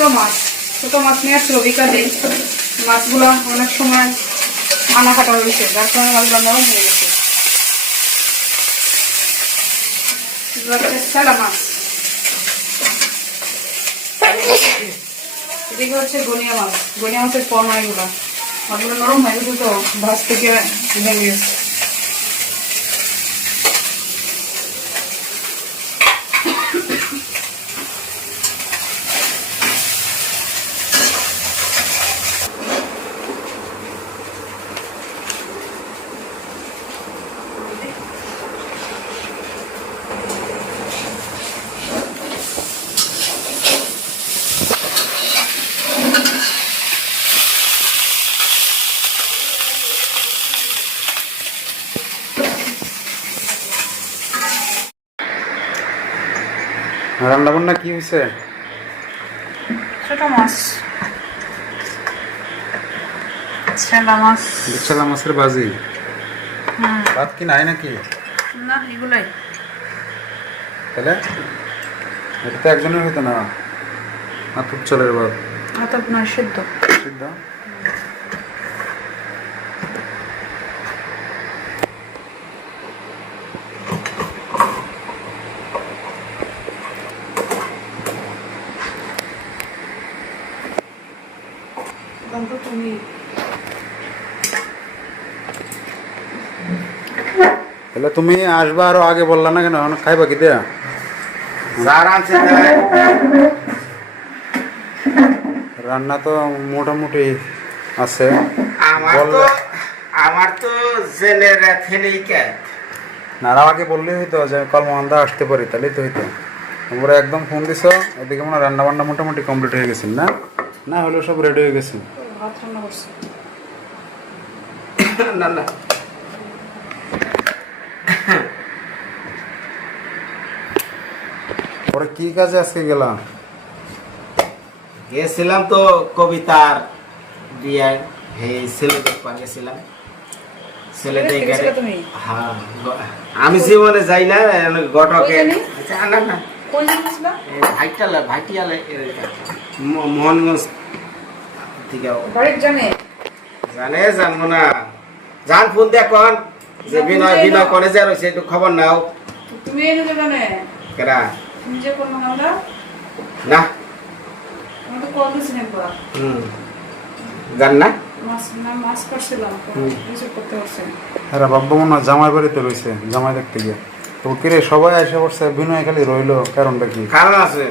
ছোট মাছ নিয়ে আসছিল বিকালে। মাছগুলো অনেক সময় আনা কাটা হয়েছে, যার কারণে মাছগুলো নরম হয়ে গেছে। সেরা মাছ। এদিকে হচ্ছে গনিয়া মাছের পমা। এগুলো মাছগুলো নরম হয়ে গেছে তো ভাজ থেকে ভেঙে গেছে। রান্না বান্না কি হয়েছে? ছোট মাছ, ছেলা মাছ, বিছালা মাছের বাজি। ভাত কি নাই নাকি? না এগুলাই। তাহলে এটা তো একজনের হইতো না, আতুর চলের ভাত। আপনার সিদ্ধ সিদ্ধ। তাহলে তুমি আসবা, আরো আগে বললা না কেন? খাইবা কি দেয়া? রান্না তো মোটামুটি আছে। আমার তো জেলের থেলেই কে না, আগে বললেই হইতো যে কলমান্দা আসতে পারি, তাহলেই তো হইতো। তোমরা একদম ফোন দিছ, এদিকে মনে রান্না বান্না মোটামুটি কমপ্লিট হয়ে গেছে। না না হলেও সব রেডি হয়ে গেছে। ভাত রান্না করছি। না না পরে কি কাজে আজকে গেলাম? গেছিলাম তো কবিতার বিয়ে, ছেলেদের গেছিলাম। ছেলেদের হ্যাঁ, আমি জীবনে যাই না ঘটকে। না না ভাইটিয়ালে মোহনগঞ্জ থেকে জানে, জানবো না। জান ফোন দিয়ে কন যে বিনয় করে যে রয়েছে, একটু খবর নাও। তুমি এই যে জানে কেরা নিজে কোন আমরা না আমি তো কল দিছি না একবার। জান না মাছ করছিলাম, কিছু করতে পারছি না। আরে বাবা মনে হয় জামাই বাড়িতে রয়েছে, জামাই দেখতে গিয়ে। তো কিরে সবাই এসে পড়ছে, বিনয় খালি রইলো, কারণটা কি? কারণ আছে,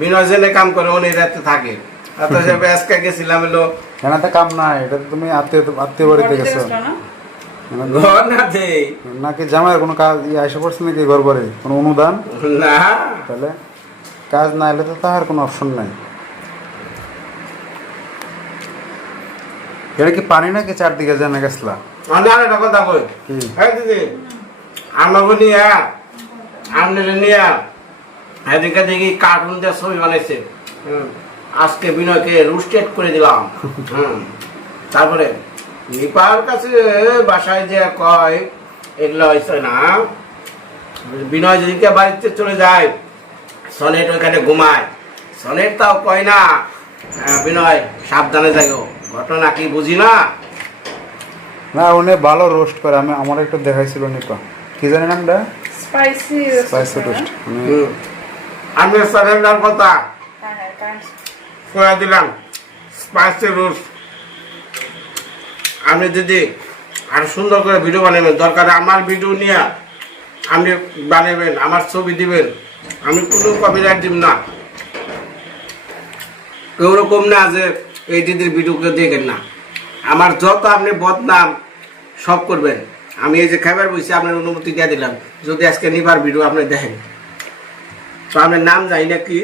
বিনয় জেলে কাম করে, উনি রাতে থাকে। আজকে গেছিলাম এলো এনাতে কাম নাই, এটা তো তুমি আত্মীয় বাড়িতে গেছো নাকি? জামাইয়ের কোনো কাজ এসে পড়ছে নাকি ঘর বাড়ি? কোনো অনুদান না? তাহলে কাজ না এলে তো তাহার কোনো অপশন নাই। এটা কি পানি নাকি চারদিকে জানা গেছলা? একটা কথা বল দিদি, আমাকে নিয়ে আপনাদের নিয়ে এদিকে দেখি কার্টুন দিয়ে ছবি বানাইছে। আজকে বিনয়কে রুস্টেড করে দিলাম। তারপরে নিপার কাছে বাসায় যে কয় এগুলো হয়েছে না, বিনয় যেদিকে বাড়িতে চলে যায়, সনেট ওইখানে ঘুমায়। সনেট তাও কয় না বিনয় সাবধানে যাইও, ঘটনা কি বুঝি না। না উনি ভালো রোস্ট করে, আমার একটু দেখাইছিল নিপা, কি জানি নামটা, স্পাইসি রোস্ট। আমি সনেটার কথা কয়ে দিলাম, স্পাইসি রোস্ট। আপনি যদি আর সুন্দর করে ভিডিও বানাবেন, দরকার আমার ভিডিও নিয়ে আপনি বানাবেন, আমার ছবি দিবেন, আমি কোনো কপিরাইট দিব না। ওরকম না যে এই দিদির ভিডিওকে দেখেন না। আমার যত আপনি বদনাম সব করবেন। আমি এই যে খাবার বসে আপনার অনুমতি দিয়ে দিলাম, যদি আজকে নিবার ভিডিও আপনি দেখেন তো আপনার নাম যাই না কি,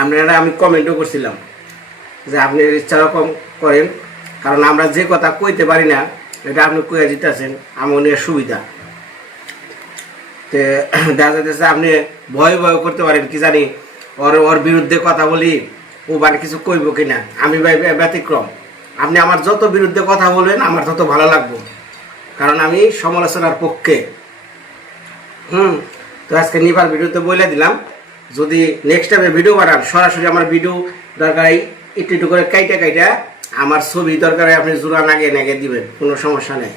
আপনারা আমি কমেন্টও করছিলাম যে আপনি ইচ্ছা রকম করেন, কারণ আমরা যে কথা কইতে পারি না এটা আপনি কয়ে দিতেছেন, আমার নিয়ে সুবিধা। তো দেখা যাইতেছে আপনি ভয় করতে পারেন কি জানি ওর বিরুদ্ধে কথা বলি, ও মানে কিছু কইব কিনা। আমি ভাই ব্যতিক্রম, আপনি আমার যত বিরুদ্ধে কথা বলবেন আমার তত ভালো লাগবে, কারণ আমি সমালোচনার পক্ষে। তো আজকে নিবার ভিডিওতে বলে দিলাম, যদি নেক্সট টাইমে ভিডিও বানান সরাসরি আমার ভিডিও দরকার একটু একটু করে কাইটা কাইটা আমার ছবি দরকার আপনি জোড়া নাগে নাগে দিবেন, কোনো সমস্যা নেই।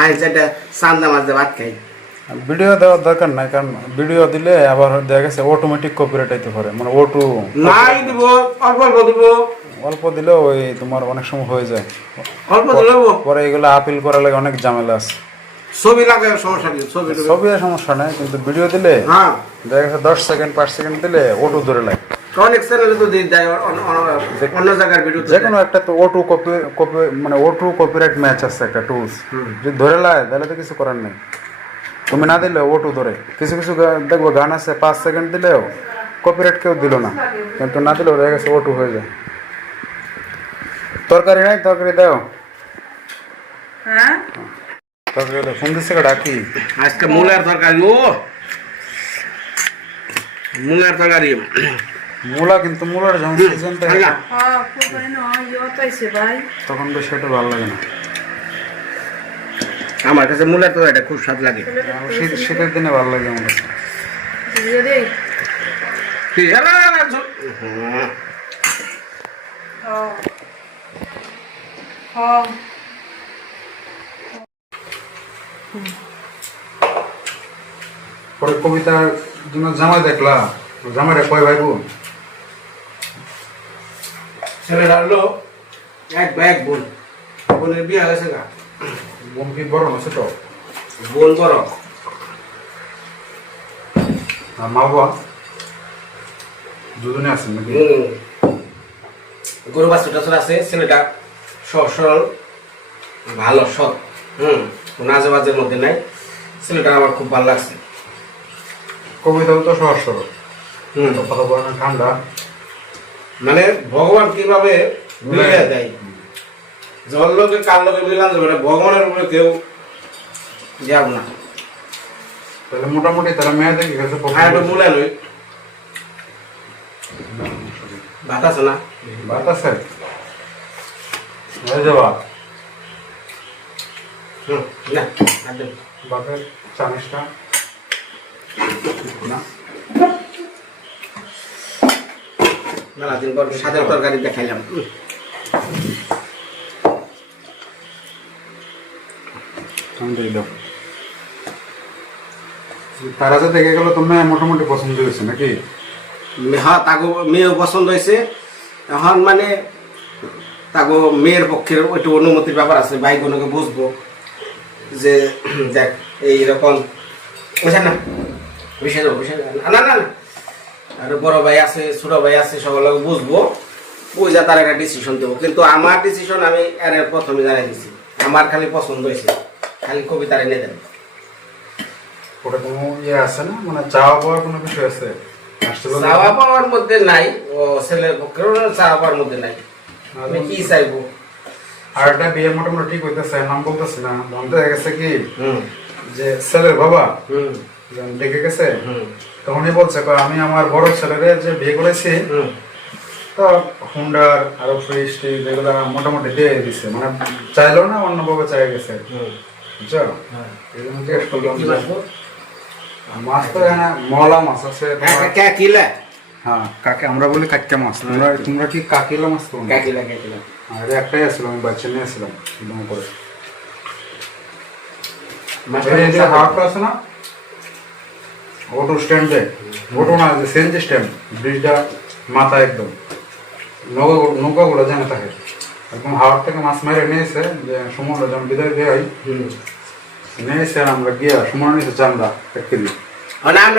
আর যেটা চান্দা মাছ দিয়ে ভাত খাই। ভিডিও দেওয়ার দরকার নাই, কারণ ভিডিও দিলে আবার দেখা গেছে অটোমেটিক কপিরাইট হইতে পারে, মানে ওটু নাই দিব, অল্প অল্প দিব, অল্প দিলেও ওই তোমার অনেক সময় হয়ে যায়, অল্প দিলেও পরে এগুলো আপিল করার লাগে অনেক ঝামেলা আছে। ছবি লাগে সমস্যা নেই, ছবি ছবি আর সমস্যা নাই, কিন্তু ভিডিও দিলে হ্যাঁ দেখা গেছে 10 সেকেন্ড 5 সেকেন্ড দিলে অটো ধরে লাগে। অনেক চ্যানেলে তো দিয়ে দেয় অন্য জায়গার ভিডিও, যে কোনো একটা তো অটো কপি মানে অটো কপিরাইট ম্যাচ আছে একটা টুলস, যদি ধরে লাগে তাহলে তো কিছু করার নেই। তুমি না দিলে অটো ধরে, কিছু কিছু দেখবো গান আছে 5 সেকেন্ড দিলেও কপিরাইট কেউ দিল না, কিন্তু না দিলেও দেখা গেছে অটো হয়ে যায়। তরকারি নাই, তরকারি দাও, হ্যাঁ তরকারি দাও। ফোন দিচ্ছে ডাকি আজকে মূলার তরকারি, ও মূলার তরকারি, মূলা, কিন্তু মূলার যখন সিজন থাকে হ্যাঁ কোরবানি নয় ইয়ত আইছে ভাই, তখন বেশ সেটা ভালো লাগে না। আমার কাছে মূলার তরকারিটা খুব স্বাদ লাগে। শীতের দিনে ভালো লাগে আমার কাছে। দিয়ে দেই হ্যাঁ হ্যাঁ পরে কবিতার জন্য জামাই দেখলা, জামাইরা কয় ভাই বোন? ছেলেটা হলো এক ভাই এক বোন, বোনের বিয়ে হয়েছে না, বোন কি বড় না ছোট? বোন বড়। আর মা বাবা দুজনে আছেন নাকি? গরু বাছুর টাছুর আছে, ছেলেটা সহজ সরল ভালো সৎ, কোনো আজে বাজের মধ্যে নাই, ছেলেটা আমার খুব ভালো লাগছে। কবিতাও তো সহজ সরল, কথা বলে না, ঠান্ডা, মানে ভগবান কিভাবে মিলিয়ে দেয়, জল লোকে কার লোকে মিলান যাবে না, ভগবানের উপরে কেউ যাব না। তাহলে মোটামুটি তারা মেয়ে দেখে গেছে। আর একটু মূলা লই, ভাত আছে না? ভাত আছে, হয়ে যাবা না আর দেন। ভাতের চামিচটা না, মেলা দিন পর সাদের তরকারি দেখাইলাম। দাও। তারা যে দেখে গেল তুমি মোটামুটি পছন্দ হয়েছে নাকি? হ্যাঁ তাকে মেয়েও পছন্দ হয়েছে, এখন মানে তাকে মেয়ের পক্ষের ওইটু অনুমতির ব্যাপার আছে, ভাই বোনকে বুঝবো যে দেখ এইরকম বুঝে না, বুঝে যাবো, বুঝে না না না, আর বড় ভাই আছে ছোট ভাই আছে সকলকে বুঝবো, বুঝা তার একটা ডিসিশন দেবো। কিন্তু আমার ডিসিশন আমি এর প্রথমে জানাই দিছি, আমার খালি পছন্দ হয়েছে, খালি কবিতার এনে দেন। ওটা কোনো ইয়ে আছে না, মানে চাওয়া পাওয়ার কোনো বিষয় আছে? চাওয়া পাওয়ার মধ্যে নাই, ও ছেলের পক্ষেও চাওয়া পাওয়ার মধ্যে নাই, আমি কি চাইবো। আর একটা বিয়ে মোটামুটি ঠিক হইতেছে, নাম বলতেছে না, বন্ধ হয়ে গেছে কি যে ছেলের বাবা দেখে গেছে, তখনই বলছে আমি আমার বড় ছেলেরে যে বিয়ে করেছি তো হুন্ডার আরো ফ্রিজ যেগুলো মোটামুটি দিয়ে দিচ্ছে, মানে চাইলো না, অন্যভাবে চাই গেছে, বুঝছো? এই জন্য জিজ্ঞেস করলাম মাছ তো এখানে মলা মাছ আছে। হ্যাঁ কাকে আমরা বলি কাকিয়া মাছ, তোমরা কি কাকিলা মাছ তো? কাকিলা আর একটাই আসছিল, আমি বাচ্চা নিয়ে আসছিলাম একদম করে। হাওয়াটা আছে না অটো স্ট্যান্ডে, অটো না সিএনজি স্ট্যান্ড, ব্রিজটা মাথা একদম নৌকাগুলো জানে থাকে, একদম হাওয়ার থেকে মাছ মেরে নিয়েছে, যে সমুদ্র যেমন বিদায় দিয়ে হয় নিয়েছে, আমরা গিয়া সমুদ্র নিয়েছে চান্দা 1 কেজি।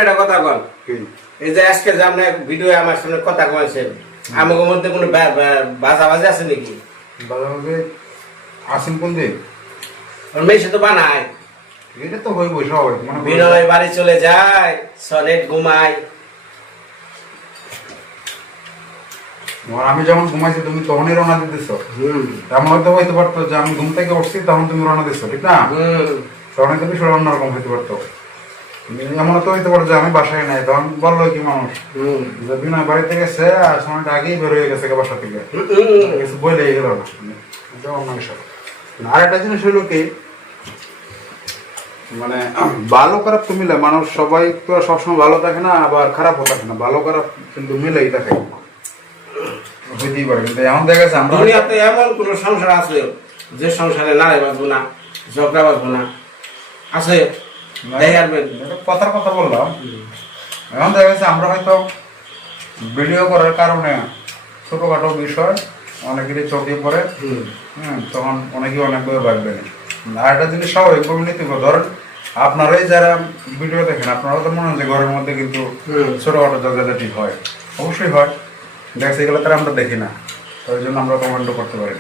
একটা কথা বল, এই যে আজকে যে আপনি ভিডিও আমার সামনে কথা কয়েছেন, আমাকে মধ্যে কোনো বাজাবাজি আছে নাকি? বাজাবাজি আসেন কোন দিন? মেয়ে তো বানায়, এটা তো হইবই সবাই, মানে বিনয় বাড়ি চলে যায়, সনেট ঘুমায়। আমি যখন ঘুমাইছি তুমি তখনই রওনা দিতেছ, এমন হয়তো হইতে পারতো যে আমি ঘুম থেকে উঠছি তখন তুমি রওনা দিচ্ছ, ঠিক না? তখন তো বিষয় অন্যরকম হইতে পারতো, এমন তো হইতে পারতো যে আমি বাসায় নাই, তখন বললো কি মানুষ যে বিনয় বাড়িতে গেছে আর সময়টা আগেই বের হয়ে গেছে বাসা থেকে, কিছু বলেই গেল না, এটা অন্য বিষয়। আর একটা জিনিস হইলো কি, মানে ভালো খারাপ তো মিলে, মানুষ সবাই তো সবসময় ভালো থাকে না, আবার খারাপও থাকে না, ভালো খারাপ কিন্তু মিলেই থাকে। হইতেই পারে, কিন্তু এখন দেখা যাচ্ছে আমরা দুনিয়াতে এমন কোন সংসার আছে যে সংসারে লড়াই বাঁচবো না, ঝগড়া বাঁচবো না? আছে? দেখে আসবেন। কথার কথা বললাম, এখন দেখা যাচ্ছে আমরা হয়তো ভিডিও করার কারণে ছোটখাটো বিষয় অনেকেরই চোখে পড়ে, তখন অনেকেই অনেকভাবে ভাববেন। আর একটা জিনিস স্বাভাবিকভাবে নিতে হবে, ধরেন আপনারাই যারা ভিডিও দেখেন, আপনারাও তো মনে হয় যে ঘরের মধ্যে কিন্তু ছোটখাটো ঝগড়াঝাটি হয়, অবশ্যই হয়। দেখছি এগুলো তারা আমরা দেখি না, ওই জন্য আমরা কমেন্টও করতে পারি।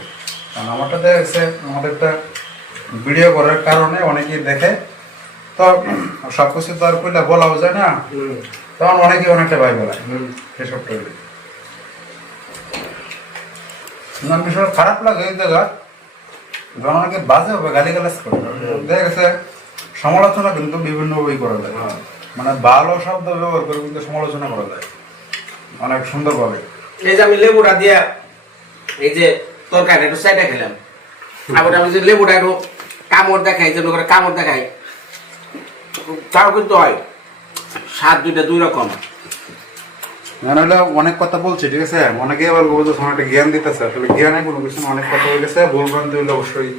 কারণ আমারটা দেখা গেছে আমাদেরটা ভিডিও করার কারণে অনেকেই দেখে, তো সব কিছু তো আর কইলে বলাও যায় না, তখন অনেকেই অনেকটা ভাই বলায় সেসব তৈরি। বিষয় খারাপ লাগে এই জায়গা, যখন অনেকে বাজে হবে গালি গালাজ করে, দেখা গেছে সমালোচনা কিন্তু বিভিন্ন ভাবেই করা যায়, মানে ভালো শব্দ ব্যবহার করে কিন্তু সমালোচনা করা যায় অনেক সুন্দরভাবে। এই যে আমি লেবুটা দিয়া এই যে তরকারি একটু সাইডে খেলাম, আবার আমি যে লেবুটা একটু কামড় দেখাই, যেন করে কামড় দেখাই, তাও কিন্তু হয় স্বাদ দুই রকম। অনেক কথা বলছি, ঠিক আছে, অনেকে আবার বলতে একটা জ্ঞান দিতেছে, আসলে জ্ঞানে কোনো কিছু না, অনেক কথা হয়ে গেছে, ভুল ভ্রান্তি হলে অবশ্যই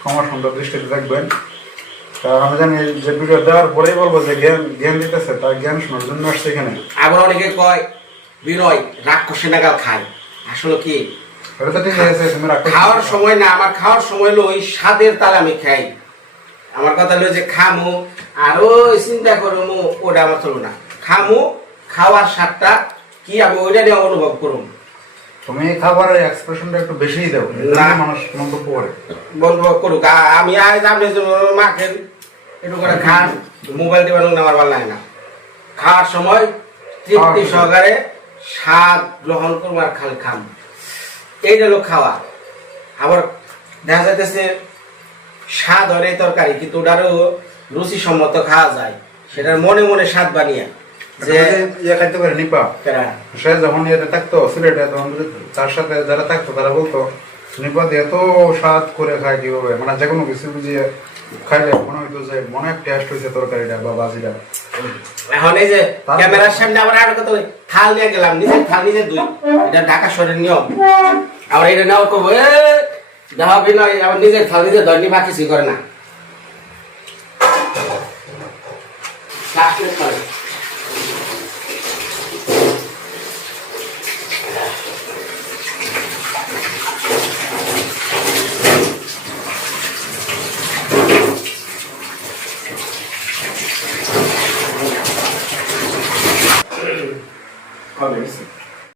ক্ষমা সুন্দর দৃষ্টিতে থাকবেন। কারণ আমি জানি যে ভিডিও দেওয়ার পরেই বলবো যে জ্ঞান দিতেছে, তার জ্ঞান শোনার জন্য আসছে এখানে। আবার অনেকে কয় বিনয় রাক্ষসে নাগাল খায়, আসলে কি এটা তো ঠিক আছে, তুমি খাওয়ার সময় না, আমার খাওয়ার সময় হলো ওই স্বাদের তালে আমি খাই। আমার কথা হলো যে খামু আর ওই চিন্তা করবো, ওটা আমার চলো না। খামু, খাওয়ার স্বাদটা কি আমি ওইটা নিয়ে অনুভব করুন। তুমি খাবারের এক্সপ্রেশনটা একটু বেশিই দাও, মানুষ মন্তব্য করে বন্ধ করুক। আমি আজ আপনি মাখেন একটু করে খান, মোবাইল টিপানো আমার ভালো লাগে না। খাওয়ার সময় তৃপ্তি সহকারে স্বাদ গ্রহণ করবো আর খালি খাম, এইটা হলো খাওয়া। আবার দেখা যাইতেছে স্বাদ হয় এই তরকারি, কিন্তু ওটারও রুচিসম্মত খাওয়া যায়, সেটার মনে মনে স্বাদ বানিয়ে যে খাইতে পারে নিপা। সে যখন ইয়েতে থাকতো সিলেটে, তখন তার সাথে যারা থাকতো তারা বলতো নিপা দিয়ে এত স্বাদ করে খায় কিভাবে, মানে যে কোনো কিছু বুঝিয়ে খাইলে মনে হইতো যে মনে টেস্ট হয়েছে তরকারিটা বা বাজিটা। এখন এই যে ক্যামেরার সামনে আবার আর কত থাল নিয়ে গেলাম, নিজের থাল নিজে দুই, এটা ঢাকা শহরের নিয়ম। আবার এটা নেওয়া করবো দেখা বিনয়, আবার নিজের থাল নিজে ধরনি বা কিছুই করে না। ভালো হয়েছে।